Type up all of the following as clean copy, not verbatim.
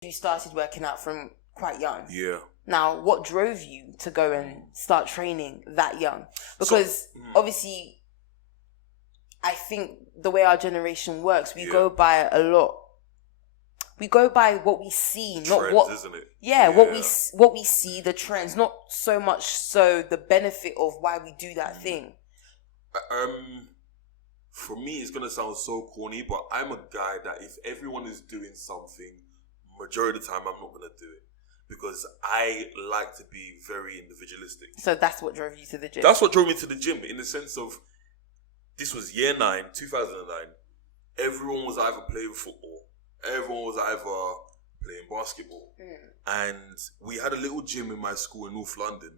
you started working out from quite young. Yeah. Now, what drove you to go and start training that young? Because obviously, I think the way our generation works, we go by a lot. We go by what we see, not trends, what. Isn't it? Yeah, what we see, the trends, not so much so the benefit of why we do that thing. For me, it's gonna sound so corny, but I'm a guy that if everyone is doing something, majority of the time I'm not gonna do it because I like to be very individualistic. So that's what drove you to the gym. That's what drove me to the gym, in the sense of this was year 9, 2009. Everyone was either playing football, everyone was either playing basketball, and we had a little gym in my school in North London.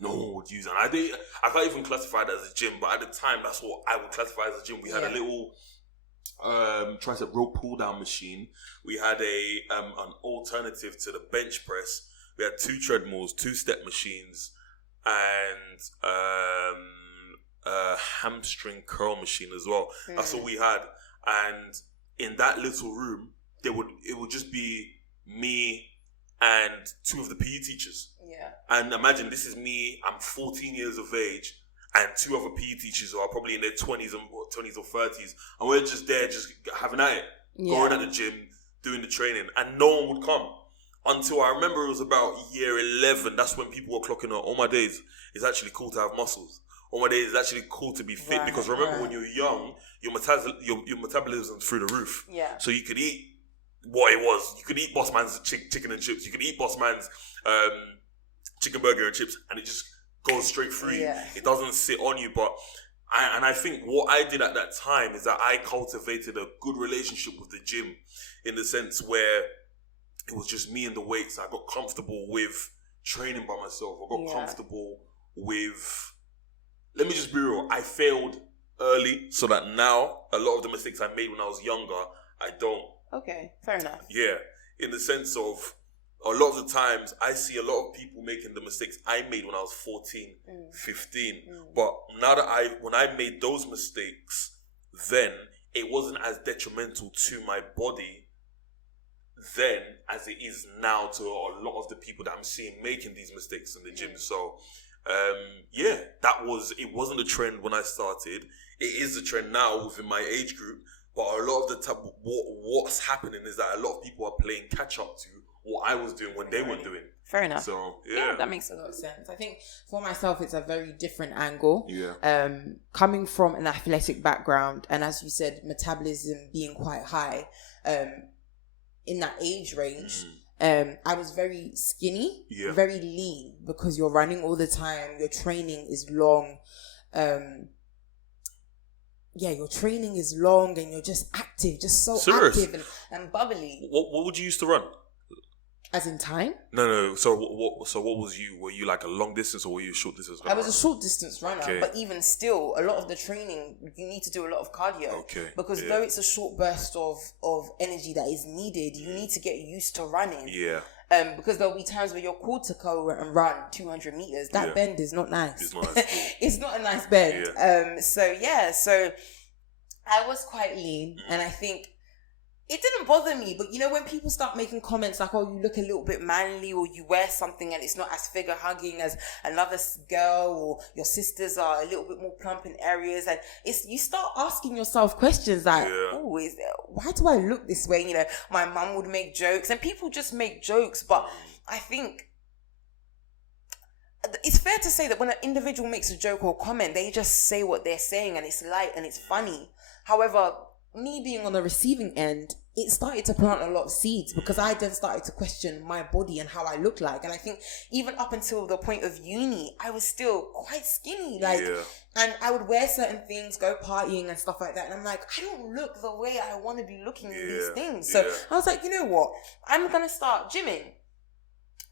No one would use it. And I can't even classify it as a gym, but at the time, that's what I would classify as a gym. We had a little tricep rope pull down machine. We had an alternative to the bench press. We had 2 treadmills, 2 step machines, and a hamstring curl machine as well. That's all we had. And in that little room, it would just be me and 2 of the PE teachers. Yeah. And imagine, this is me, I'm 14 years of age, and 2 other PE teachers who are probably in their 20s or 30s, and we're just there, just having at it, going at the gym, doing the training, and no one would come. Until I remember it was about year 11, that's when people were clocking out, oh my days, it's actually cool to have muscles. Oh my days, it's actually cool to be fit, because remember when you're young, your metabolism's through the roof. Yeah. So you could eat what it was. You could eat Boss Man's chicken and chips. You could eat Boss Man's chicken burger and chips, and it just goes straight through you. It doesn't sit on you. But I think what I did at that time is that I cultivated a good relationship with the gym, in the sense where it was just me and the weights. I got comfortable with training by myself. I got comfortable with, let me just be real, I failed early, so that now a lot of the mistakes I made when I was younger, I don't. Okay, fair enough. Yeah, in the sense of, a lot of the times I see a lot of people making the mistakes I made when I was 14, 15. But now that when I made those mistakes, then it wasn't as detrimental to my body then as it is now to a lot of the people that I'm seeing making these mistakes in the gym. So, it wasn't a trend when I started. It is a trend now within my age group. But a lot of the time, what's happening is that a lot of people are playing catch up to what I was doing when they were doing. Fair enough. So, yeah, that makes a lot of sense. I think for myself, it's a very different angle. Yeah. Coming from an athletic background, and as you said, metabolism being quite high, in that age range, I was very skinny, very lean, because you're running all the time. Your training is long. Your training is long, and you're just active, just so active and bubbly. What would you used to run? As in time? No. So what was you? Were you like a long distance, or were you a short distance runner? I was a short distance runner, but even still, a lot of the training, you need to do a lot of cardio. Okay. Because though it's a short burst of energy that is needed, you need to get used to running. Yeah. Because there'll be times where you're called to go and run 200 meters. That bend is not nice. It's not nice. It's not a nice bend. Yeah. So I was quite lean, and I think it didn't bother me. But you know, when people start making comments like, oh, you look a little bit manly, or you wear something and it's not as figure hugging as another girl, or your sisters are a little bit more plump in areas, and you start asking yourself questions like, why do I look this way? You know, my mum would make jokes, and people just make jokes, but I think it's fair to say that when an individual makes a joke or comment, they just say what they're saying, and it's light and it's funny. However, me being on the receiving end, it started to plant a lot of seeds, because I then started to question my body and how I look like. And I think even up until the point of uni, I was still quite skinny. And I would wear certain things, go partying and stuff like that. And I'm like, I don't look the way I want to be looking in these things. So I was like, you know what? I'm going to start gymming.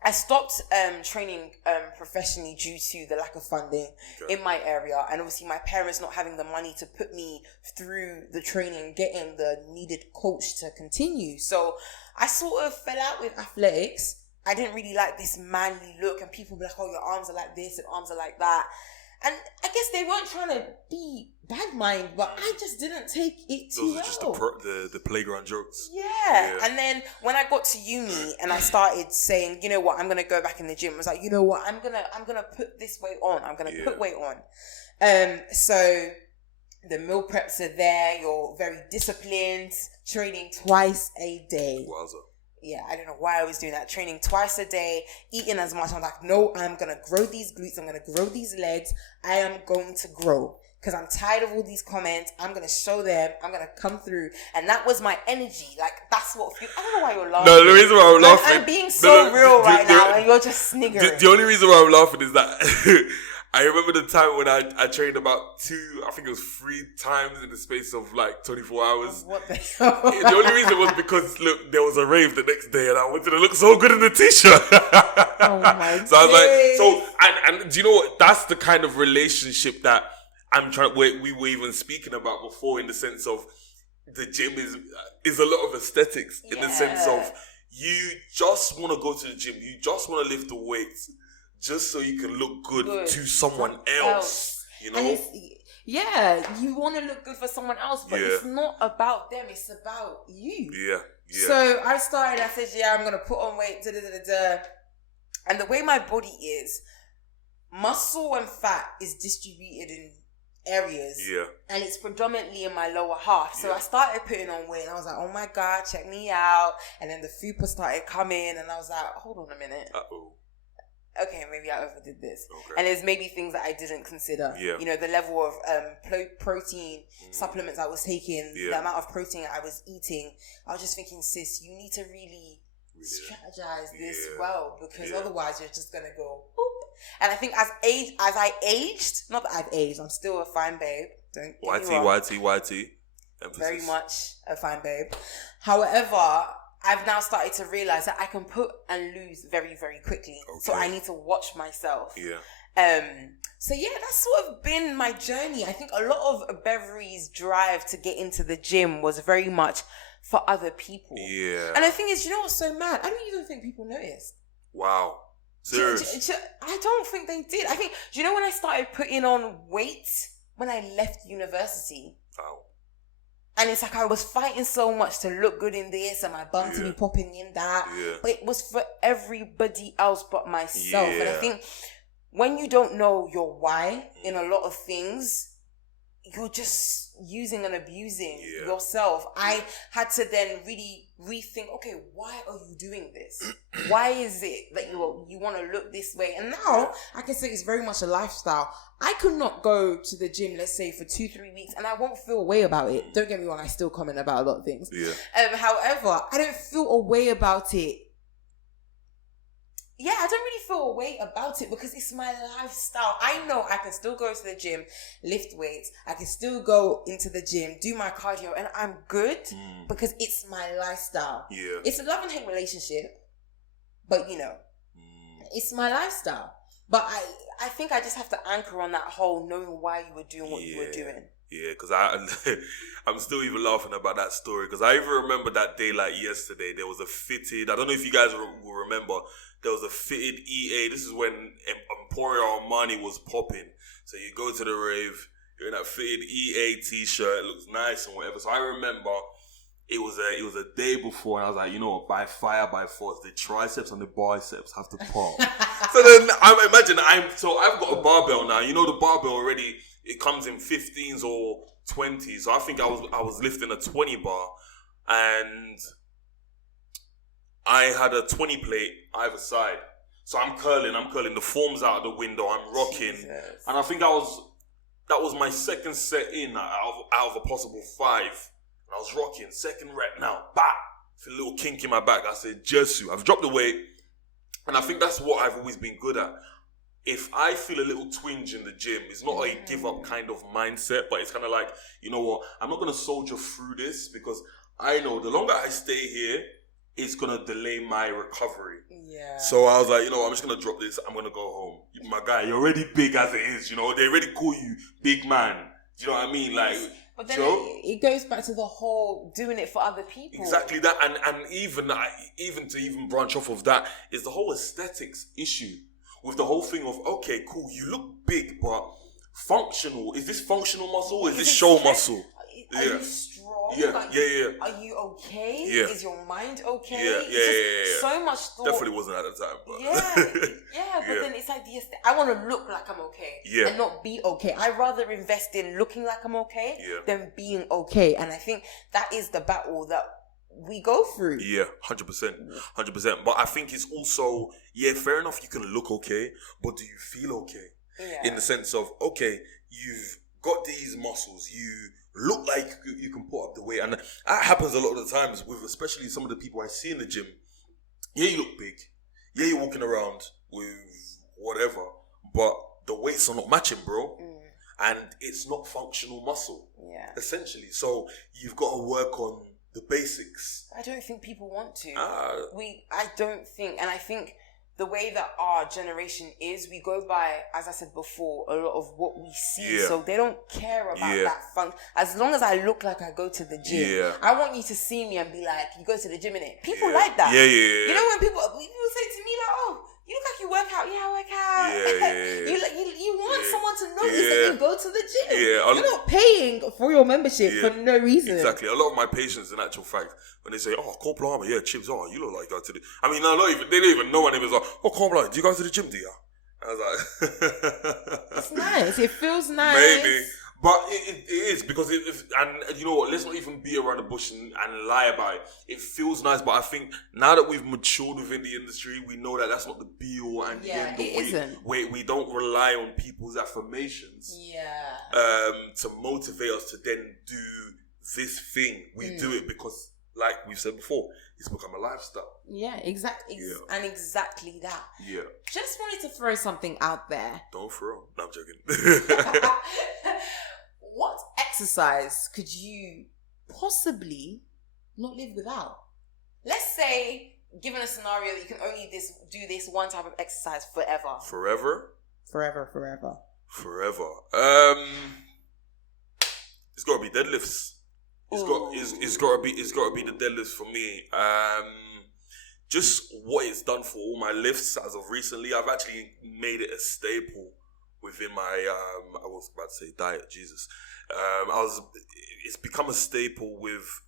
I stopped training professionally due to the lack of funding in my area, and obviously my parents not having the money to put me through the training, getting the needed coach to continue. So I sort of fell out with athletics. I didn't really like this manly look, and people be like, oh, your arms are like this and arms are like that. And I guess they weren't trying to be bad mind, but I just didn't take it too well. Those are just the playground jokes. Yeah. And then when I got to uni and I started saying, you know what, I'm gonna go back in the gym. I was like, you know what, I'm gonna put this weight on. I'm gonna put weight on. So the meal preps are there. You're very disciplined. Training twice a day. Wowza. Yeah, I don't know why I was doing that. Training twice a day, eating as much. I'm like, no, I'm going to grow these glutes. I'm going to grow these legs. I am going to grow because I'm tired of all these comments. I'm going to show them. I'm going to come through. And that was my energy. Like, that's what I don't know why you're laughing. No, the reason why I'm laughing. I'm being so real right now and you're just sniggering. The only reason why I'm laughing is that I remember the time when I trained about 3 times in the space of like 24 hours. What the hell? The only reason was because, look, there was a rave the next day and I wanted to look so good in the t-shirt. Oh my God. So I was like, and do you know what? That's the kind of relationship that we were even speaking about before, in the sense of the gym is a lot of aesthetics, in the sense of you just want to go to the gym, you just want to lift the weights, just so you can look good to someone else. You know? You want to look good for someone else, but it's not about them, it's about you. Yeah. So I said, I'm going to put on weight, and the way my body is, muscle and fat is distributed in areas. Yeah. And it's predominantly in my lower half. So I started putting on weight and I was like, oh my God, check me out. And then the fupa started coming and I was like, hold on a minute. Uh-oh. Okay, maybe I overdid this. Okay. And there's maybe things that I didn't consider. Yeah. You know, the level of protein supplements I was taking, the amount of protein I was eating. I was just thinking, sis, you need to really strategize this well, because otherwise you're just going to go boop. And I think as I aged, not that I've aged, I'm still a fine babe. Don't get me wrong. YT. Emphasis. Very much a fine babe. However, I've now started to realize that I can put and lose very, very quickly. Okay. So I need to watch myself. Yeah. So that's sort of been my journey. I think a lot of Bevery's drive to get into the gym was very much for other people. Yeah. And the thing is, you know what's so mad? I don't even think people noticed. Wow. Serious? I don't think they did. I think, do you know when I started putting on weight? When I left university. Wow. And it's like I was fighting so much to look good in this and my bum to be popping in that. Yeah. But it was for everybody else but myself. Yeah. And I think when you don't know your why in a lot of things, you're just using and abusing yourself. I had to then really rethink, okay, why are you doing this? Why is it that you want to look this way? And now I can say it's very much a lifestyle. I could not go to the gym, let's say, for 2-3 weeks and I won't feel a way about it. Don't get me wrong, I still comment about a lot of things. Yeah. However, I don't feel a way about it. Yeah, I don't really feel a way about it because it's my lifestyle. I know I can still go to the gym, lift weights. I can still go into the gym, do my cardio, and I'm good because it's my lifestyle. Yeah. It's a love and hate relationship, but it's my lifestyle. But I think I just have to anchor on that whole knowing why you were doing what you were doing. Yeah, because I'm still even laughing about that story because I even remember that day like yesterday. There was a fitted, I don't know if you guys will remember, there was a fitted EA. This is when Emporio Armani was popping. So you go to the rave, you're in that fitted EA t-shirt, it looks nice and whatever. So I remember it was a day before and I was like, you know what, by fire, by force, the triceps and the biceps have to pop. So then I imagine I've got a barbell now. You know the barbell already, it comes in 15s or 20s. So I think I was lifting a 20 bar and I had a 20 plate either side. So I'm curling, the form's out of the window, I'm rocking. Jesus. And I think that was my second set in out of a possible 5. And I was rocking, second rep now, bah! Feel a little kink in my back. I said, Jesu, I've dropped the weight. And I think that's what I've always been good at. If I feel a little twinge in the gym, it's not a give up kind of mindset, but it's kind of like, you know what, I'm not going to soldier through this because I know the longer I stay here, it's going to delay my recovery. Yeah. So I was like, you know what, I'm just going to drop this. I'm going to go home. My guy, you're already big as it is, you know. They already call you big man. Do you know what I mean? Like, but then it goes back to the whole doing it for other people. Exactly that. And even to branch off of that is the whole aesthetics issue. With the whole thing of, okay, cool, you look big, but functional. Is this functional muscle or is this show muscle? Are you strong? Yeah, Like, yeah. Are you okay? Yeah. Is your mind okay? Yeah. So much thought. Definitely wasn't at the time. But. But then it's like I want to look like I'm okay and not be okay. I rather invest in looking like I'm okay than being okay. And I think that is the battle that we go through. Yeah, 100%. But I think it's also, fair enough, you can look okay, but do you feel okay? Yeah. In the sense of, okay, you've got these muscles, you look like you can put up the weight, and that happens a lot of the times with especially some of the people I see in the gym. Yeah, you look big. Yeah, you're walking around with whatever, but the weights are not matching, bro. And it's not functional muscle, essentially. So you've got to work on the basics. I don't think people want to. I don't think, and I think the way that our generation is, we go by, as I said before, a lot of what we see. So they don't care about that fun. As long as I look like I go to the gym, I want you to see me and be like, you go to the gym, innit? People like that. You know when people say to me like, oh, you look like you work out. Yeah, I work out. You want someone to notice that you go to the gym. You're not paying for your membership for no reason. Exactly. A lot of my patients, in actual fact, when they say, oh, Cole Plumber, Chibz, oh, you look like you go to the... I mean, they don't even know my name. Is like, oh, Cole Plumber, do you go to the gym, do you? I was like... It's nice. It feels nice. Maybe. But it is, because and you know what, let's not even be around the bush and lie about it. It feels nice, but I think now that we've matured within the industry, we know that that's not the be all and the end all. We don't rely on people's affirmations to motivate us to then do this thing. We do it because, like we've said before, it's become a lifestyle. Yeah, exactly. And exactly that. Yeah. Just wanted to throw something out there. Don't throw. No, I'm joking. What exercise could you possibly not live without? Let's say, given a scenario that you can only do this one type of exercise forever. Forever? Forever. It's got to be deadlifts. It's got to be the deadlifts for me. Just what it's done for all my lifts as of recently, I've actually made it a staple within my I was about to say diet, Jesus. It's become a staple with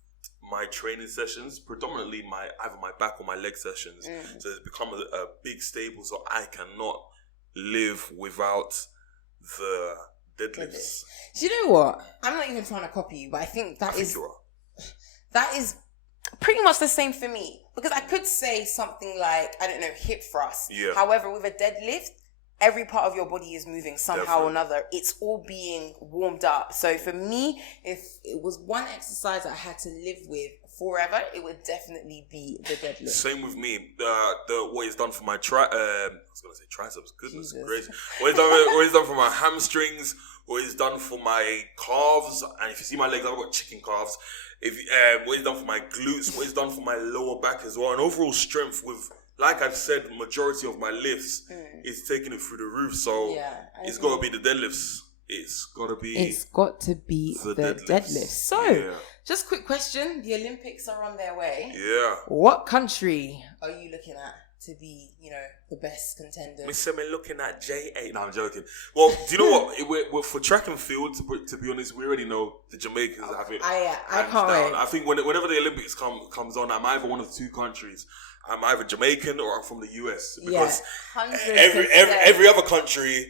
my training sessions, predominantly either my back or my leg sessions. So it's become a big staple. So I cannot live without the deadlifts. Do you know what? I'm not even trying to copy you, but I think that is pretty much the same for me. Because I could say something like, I don't know, hip thrust. However, with a deadlift, every part of your body is moving somehow or another. It's all being warmed up. So for me, if it was one exercise I had to live with forever, it would definitely be the deadlift. Same with me. What it's done for my I was going to say triceps. Goodness gracious. What it's done for my hamstrings, what it's done for my calves, and if you see my legs, I've got chicken calves. What it's done for my glutes, what it's done for my lower back as well, and overall strength with, like I've said, majority of my lifts is taking it through the roof. So it's got to be the deadlifts. It's got to be the deadlifts. So, just quick question. The Olympics are on their way. Yeah. What country are you looking at to be, the best contender? We're looking at J8. No, I'm joking. Well, do you know what? We're for track and field, to be honest, we already know the Jamaicans have it. I can't wait. I think whenever the Olympics comes on, I'm either one of two countries. I'm either Jamaican or I'm from the US. Because every other country,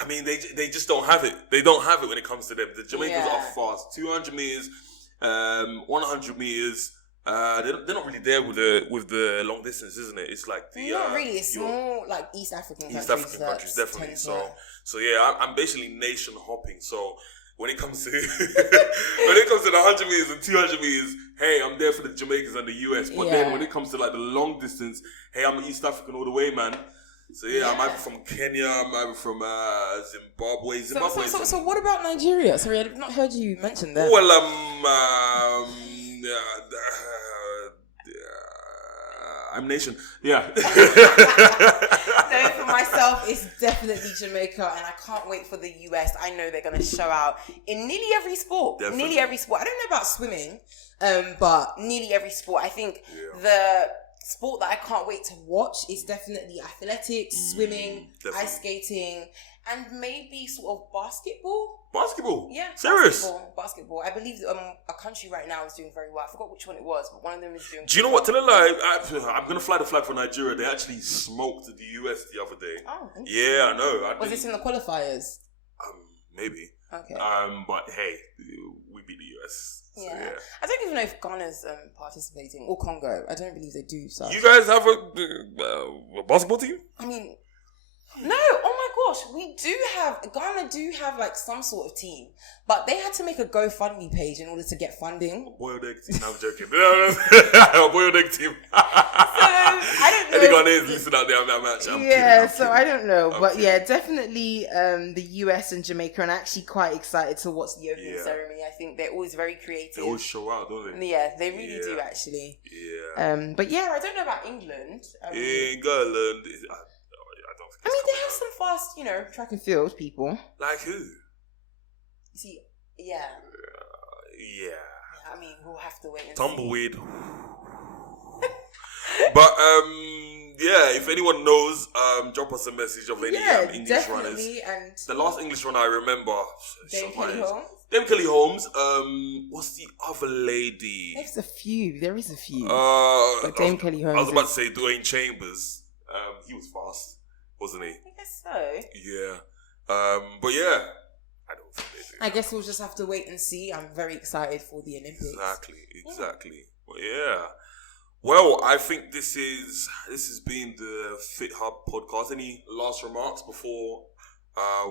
I mean, they just don't have it. They don't have it when it comes to them. The Jamaicans are fast. 200 meters, 100 meters. They're not really there with the long distance, isn't it? It's like not really. It's more like East African countries, definitely. So yeah, I'm basically nation hopping. So when it comes to the 100 meters and 200 meters, hey, I'm there for the Jamaicans and the US. But then when it comes to like the long distance, hey, I'm East African all the way, man. So I'm either from Kenya, I'm either from Zimbabwe. So what about Nigeria? Sorry, I've not heard you mention that. Well, I'm nation. Yeah. No, for myself, it's definitely Jamaica, and I can't wait for the US. I know they're going to show out in nearly every sport. Definitely. Nearly every sport. I don't know about swimming, but nearly every sport. I think the sport that I can't wait to watch is definitely athletics, swimming, definitely. ice skating, and maybe sort of basketball. Basketball? Yeah. Serious? Basketball. I believe a country right now is doing very well. I forgot which one it was, but one of them is doing. Do you know what? Tell a lie. I'm going to fly the flag for Nigeria. They actually smoked the US the other day. Oh, yeah, I know. Was this in the qualifiers? Maybe. Okay. But hey, we beat the US. So, yeah. I don't even know if Ghana's participating, or Congo. I don't believe they do. So you guys have a basketball team? I mean, no. Oh my gosh, we do have Ghana. Do have like some sort of team, but they had to make a GoFundMe page in order to get funding. Boiled egg team. No, I'm joking. Boiled egg team. I don't know. Any Ghanaians listen out there on that match? I'm kidding. I don't know, but yeah, definitely the US and Jamaica, and I'm actually quite excited to watch the opening ceremony. I think they're always very creative. They always show out, don't they? Yeah, they really do actually. Yeah. But yeah, I don't know about England. England. I mean, they have some fast, track and field people. Like who? See, yeah. I mean, we'll have to wait and Tumbleweed. But yeah, if anyone knows, drop us a message of any English runners. And the last English runner I remember, Dame Kelly Holmes. Dame Kelly Holmes. What's the other lady? There's a few. There is a few. But Dame Kelly Holmes. I was about to say Dwayne Chambers. He was fast, wasn't he? I guess so. Yeah. But yeah, I don't think they do. I guess we'll just have to wait and see. I'm very excited for the Olympics. Exactly. But yeah. Well, I think this has been the Fithub Podcast. Any last remarks before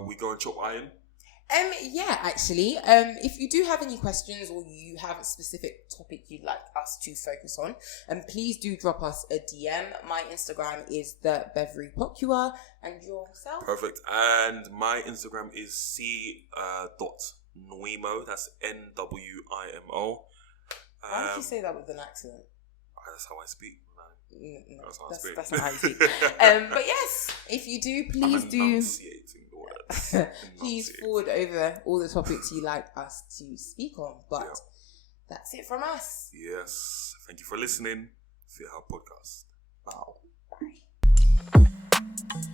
we go and chop iron? Yeah, actually. If you do have any questions or you have a specific topic you'd like us to focus on, please do drop us a DM. My Instagram is the Bevery Podcast, and yourself? Perfect. And my Instagram is c.nwimo. That's NWIMO. Why did you say that with an accent? That's how I speak. No, that's not how you speak. But yes, if you do, please do. Please forward over all the topics you'd like us to speak on. But that's it from us. Yes. Thank you for listening. Fithub Podcast. Wow. Bye.